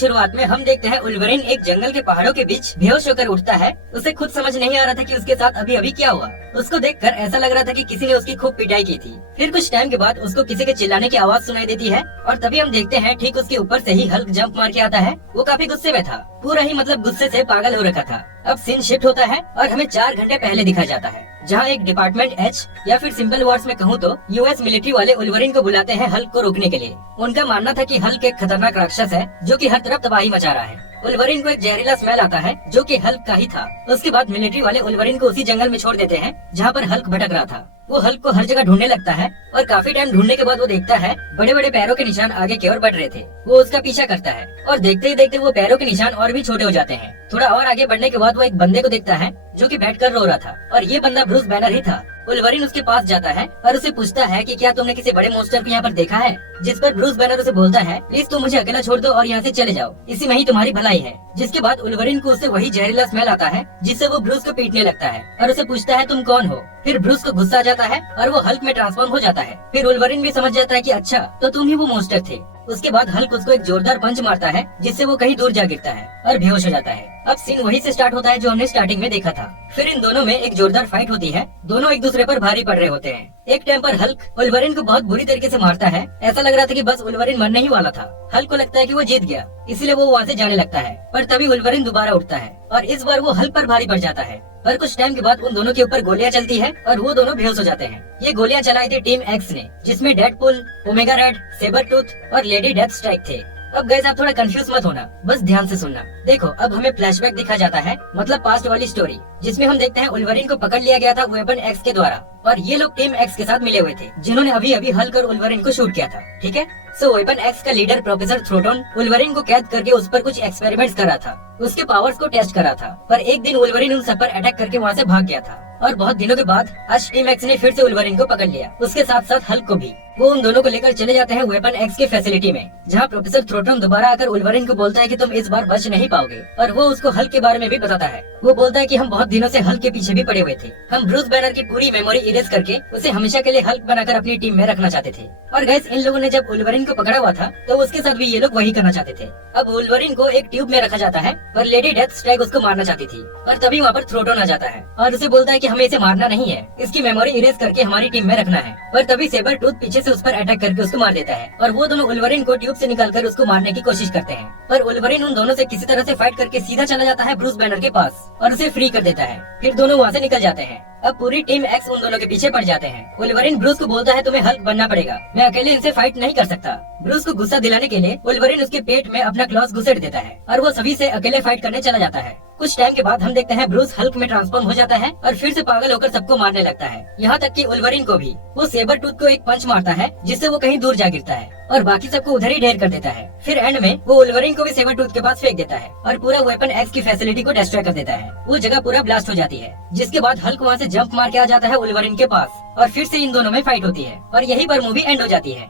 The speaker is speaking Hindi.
शुरुआत में हम देखते हैं वुल्वरीन एक जंगल के पहाड़ों के बीच बेहोश होकर उठता है। उसे खुद समझ नहीं आ रहा था कि उसके साथ अभी अभी क्या हुआ। उसको देखकर ऐसा लग रहा था कि किसी ने उसकी खूब पिटाई की थी। फिर कुछ टाइम के बाद उसको किसी के चिल्लाने की आवाज सुनाई देती है और तभी हम देखते हैं ठीक उसके ऊपर से ही हल्क जंप मार के आता है। वो काफी गुस्से में था, पूरा ही मतलब गुस्से से पागल हो रखा था। अब सीन शिफ्ट होता है और हमें 4 घंटे पहले दिखा जाता है, जहाँ एक डिपार्टमेंट एच या फिर सिंपल वर्ड्स में कहूँ तो यूएस मिलिट्री वाले वुल्वरीन को बुलाते हैं हल्क को रोकने के लिए। उनका मानना था कि हल्क एक खतरनाक राक्षस है जो कि हर तरफ तबाही मचा रहा है। वुल्वरीन को एक जहरीला स्मेल आता है जो कि हल्क का ही था। उसके बाद मिलिट्री वाले वुल्वरीन को उसी जंगल में छोड़ देते हैं जहाँ पर हल्क भटक रहा था। वो हल्क को हर जगह ढूंढने लगता है और काफी टाइम ढूंढने के बाद वो देखता है बड़े बड़े पैरों के निशान आगे की ओर बढ़ रहे थे। वो उसका पीछा करता है और देखते ही देखते वो पैरों के निशान और भी छोटे हो जाते हैं। थोड़ा और आगे बढ़ने के बाद वो एक बंदे को देखता है जो कि बैठकर रो रहा था और ये बंदा ब्रूस बैनर ही था। वुल्वरीन उसके पास जाता है और उसे पूछता है कि क्या तुमने किसी बड़े मॉन्स्टर को यहाँ पर देखा है। जिस पर ब्रूस बैनर उसे बोलता है प्लीज तुम मुझे अकेला छोड़ दो और यहाँ से चले जाओ, इसी में ही तुम्हारी भलाई है। जिसके बाद वुल्वरीन को उससे वही जहरीला स्मेल आता है जिससे वो ब्रूस को पीटने लगता है और उसे पूछता है तुम कौन हो। फिर ब्रूस को गुस्सा आ जाता है और वो हल्क में ट्रांसफॉर्म हो जाता है। फिर वुल्वरीन भी समझ जाता है कि अच्छा तो तुम ही वो मॉन्स्टर थे। उसके बाद हल्क उसको एक जोरदार पंच मारता है जिससे वो कहीं दूर जा गिरता है और बेहोश हो जाता है। अब सीन वहीं से स्टार्ट होता है जो हमने स्टार्टिंग में देखा था। फिर इन दोनों में एक जोरदार फाइट होती है। दोनों एक दूसरे पर भारी पड़ रहे होते हैं। एक टाइम पर हल्क वुल्वरीन को बहुत बुरी तरीके से मारता है। ऐसा लग रहा था कि बस वुल्वरीन मरने ही वाला था। हल्क को लगता है कि वो जीत गया, इसलिए वो वहाँ से जाने लगता है। पर तभी वुल्वरीन दोबारा उठता है और इस बार वो हल्क पर भारी पड़ जाता है। पर कुछ टाइम के बाद उन दोनों के ऊपर गोलियां चलती है और वो दोनों बेहोश हो जाते हैं। ये गोलियां चलाई थी टीम एक्स ने, जिसमें Deadpool, Omega Red, Sabretooth और लेडी डेथ स्ट्राइक थे। अब गाइस आप थोड़ा कंफ्यूज मत होना, बस ध्यान से सुनना। देखो अब हमें फ्लैशबैक दिखा जाता है, मतलब पास्ट वाली स्टोरी, जिसमें हम देखते हैं वुल्वरीन को पकड़ लिया गया था वेपन एक्स के द्वारा और ये लोग टीम एक्स के साथ मिले हुए थे जिन्होंने अभी अभी हल्क और वुल्वरीन को शूट किया था। ठीक है, सो वेपन एक्स का लीडर प्रोफेसर थ्रोटन वुल्वरीन को कैद करके उस पर कुछ एक्सपेरिमेंट्स कर रहा था, उसके पावर्स को टेस्ट कर रहा था। पर एक दिन वुल्वरीन उन सब पर अटैक करके वहाँ से भाग गया था और बहुत दिनों के बाद आज टीम एक्स ने फिर से वुल्वरीन को पकड़ लिया, उसके साथ साथ हल्क को भी। वो उन दोनों को लेकर चले जाते हैं वेपन एक्स के फैसिलिटी में, जहाँ प्रोफेसर थ्रोटन दोबारा आकर वुल्वरीन को बोलता है कि तुम इस बार बच नहीं पाओगे और वो उसको हल्क के बारे में भी बताता है। वो बोलता है कि हम बहुत दिनों से हल्क के पीछे भी पड़े हुए थे। हम ब्रूस बैनर की पूरी मेमोरी इरेज करके उसे हमेशा के लिए हल्क बनाकर अपनी टीम में रखना चाहते थे। और गैस इन लोगों ने जब वुल्वरीन को पकड़ा हुआ था तो उसके साथ भी ये लोग वही करना चाहते थे। अब वुल्वरीन को एक ट्यूब में रखा जाता है पर लेडी डेथ स्ट्राइक उसको मारना चाहती थी और तभी वहाँ पर थ्रोटन आ जाता है और उसे बोलता है कि हमें इसे मारना नहीं है, इसकी मेमोरी इरेज करके हमारी टीम में रखना है। पर तभी सेबर टूथ पीछे से उस पर अटैक करके उसको मार देता है और वो दोनों वुल्वरीन को ट्यूब से निकालकर उसको मारने की कोशिश करते हैं। पर वुल्वरीन उन दोनों से किसी तरह से फाइट करके सीधा चला जाता है ब्रूस बैनर के पास और उसे फ्री कर देता है। फिर दोनों वहाँ से निकल जाते हैं। अब पूरी टीम एक्स उन दोनों के पीछे पड़ जाते हैं। वुल्वरीन ब्रूस को बोलता है तुम्हें हल्क बनना पड़ेगा, मैं अकेले इनसे फाइट नहीं कर सकता। ब्रूस को गुस्सा दिलाने के लिए वुल्वरीन उसके पेट में अपना क्लॉस घुसेड़ देता है और वो सभी से अकेले फाइट करने चला जाता है। कुछ टाइम के बाद हम देखते हैं ब्रूस हल्क में ट्रांसफॉर्म हो जाता है और फिर से पागल होकर सबको मारने लगता है, यहाँ तक कि वुल्वरीन को भी। वो सेबर टूथ को एक पंच मारता है जिससे वो कहीं दूर जा गिरता है और बाकी सबको उधर ही ढेर कर देता है। फिर एंड में वो वुल्वरीन को भी सेबर टूथ के पास फेंक देता है और पूरा वेपन एक्स की फैसिलिटी को डिस्ट्रॉय कर देता है। वो जगह पूरा ब्लास्ट हो जाती है, जिसके बाद हल्क वहाँ से जंप मार के आ जाता है वुल्वरीन के पास और फिर से इन दोनों में फाइट होती है और यहीं पर मूवी एंड हो जाती है।